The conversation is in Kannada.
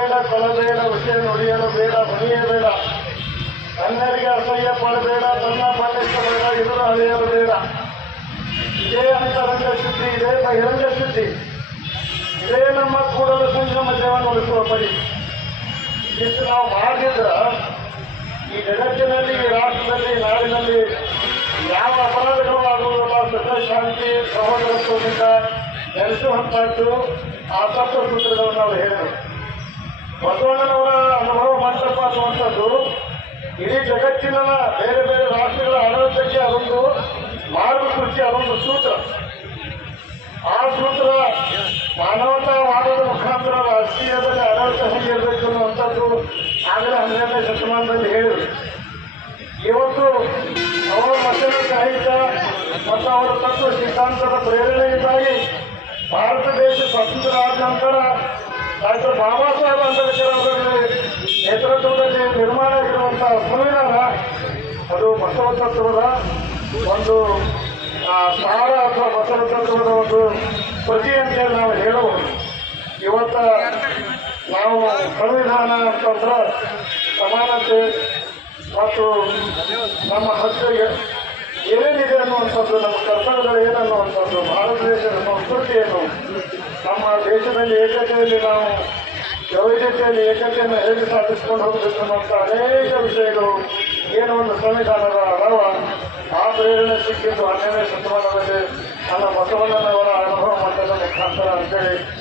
ಬೇಡ, ಕೊಲಬೇಡ, ವಿಷಯ ನುಡಿಯಲು ಬೇಡ, ಮಣಿಯಬೇಡ, ಕನ್ನಡಿಗೆ ಅಸಹ್ಯ ಪಡಬೇಡ, ತನ್ನ ಪಂಡಿಸಬೇಡ, ಇದನ್ನು ಅಳೆಯಲು ಬೇಡ. ಇದೇ ಅಂತರಂಗ ಶುದ್ಧಿ, ಇದೇ ಬಹಿರಂಗ ಶುದ್ಧಿ, ಇದೇ ನಮ್ಮ ಕೂಡಲ ಸಂಗಮ ಜೀವನ ಉಳಿಸುವ ಪಡಿ. ಇಷ್ಟು ನಾವು ಮಾಡಿದ್ರ ಈ ಜಗತ್ತಿನಲ್ಲಿ, ಈ ರಾಷ್ಟ್ರದಲ್ಲಿ, ನಾಡಿನಲ್ಲಿ ಯಾವ ಅಪರಾಧಗಳು ಆಗುವುದಿಲ್ಲ. ಸುಖ, ಶಾಂತಿ, ಸಹೋದರತ್ವದಿಂದ ನೆಲೆಸುವಂತಹದ್ದು ಆ ತತ್ವ ಸೂತ್ರಗಳನ್ನು ನಾವು ಹೇಳಿದರು. ಬಸವಣ್ಣನವರ ಅನುಭವ ಮಂಟಪ ಅನ್ನುವಂಥದ್ದು ಇಡೀ ಜಗತ್ತಿನ ಬೇರೆ ಬೇರೆ ರಾಷ್ಟ್ರಗಳ ಆಡಳಿತಕ್ಕೆ ಅದೊಂದು ಮಾರ್ಗಸೂಚಿ, ಅದೊಂದು ಸೂತ್ರ. ಆ ಸೂತ್ರ ಮಾನವತಾವಾದದ ಮುಖಾಂತರ ರಾಷ್ಟ್ರೀಯದಲ್ಲಿ ಆಡಳಿತ ಹೇಗಿರಬೇಕು ಅನ್ನುವಂಥದ್ದು ಆಗಲೇ 12ನೇ ಶತಮಾನದಲ್ಲಿ ಹೇಳಿದರು. ಇವತ್ತು ಅವರ ವಚನ ಸಾಹಿತ್ಯ ಮತ್ತು ಅವರ ತತ್ವ ಸಿದ್ಧಾಂತದ ಪ್ರೇರಣೆಯಿಂದಾಗಿ ಭಾರತ ದೇಶ ಸ್ವತಂತ್ರ ಆದ ನಂತರ ಡಾಕ್ಟರ್ ಬಾಬಾ ಸಾಹೇಬ್ ಅಂಬೇಡ್ಕರ್ ಅವರ ನೇತೃತ್ವದಲ್ಲಿ ನಿರ್ಮಾಣ ಆಗಿರುವಂತಹ ಸಂವಿಧಾನ ಅದು ಬಸವ ತತ್ವದ ಒಂದು ಸಾರ ಅಥವಾ ಬಸವ ತತ್ವದ ಒಂದು ಪ್ರತಿ ಅಂತೇಳಿ ನಾವು ಹೇಳಬಹುದು. ಇವತ್ತ ನಾವು ಸಂವಿಧಾನ ಅಂತಂದ್ರೆ ಸಮಾನತೆ ಮತ್ತು ನಮ್ಮ ಹಕ್ಕಿಗೆ ಏನೇನಿದೆ ಅನ್ನುವಂಥದ್ದು, ನಮ್ಮ ಕರ್ತವ್ಯಗಳು ಏನನ್ನುವಂಥದ್ದು, ಭಾರತ ದೇಶದ ಸಂಸ್ಕೃತಿ ಏನು, ನಮ್ಮ ದೇಶದಲ್ಲಿ ಏಕತೆಯಲ್ಲಿ ನಾವು ವೈವಿಧ್ಯತೆಯಲ್ಲಿ ಏಕತೆಯನ್ನು ಹೇಗೆ ಸಾಧಿಸಿಕೊಂಡು ಹೋಗಬೇಕು ಅನ್ನುವಂಥ ಅನೇಕ ವಿಷಯಗಳು ಏನು ಒಂದು ಸಂವಿಧಾನದ ಅಳವ. ಆ ಪ್ರೇರಣೆ ಸಿಕ್ಕಿದ್ದು 12ನೇ ಶತಮಾನದಲ್ಲಿ ನನ್ನ ಬಸವಣ್ಣನವರ ಅನುಭವ ಮಂಟಪದ ಮುಖಾಂತರ ಅಂತೇಳಿ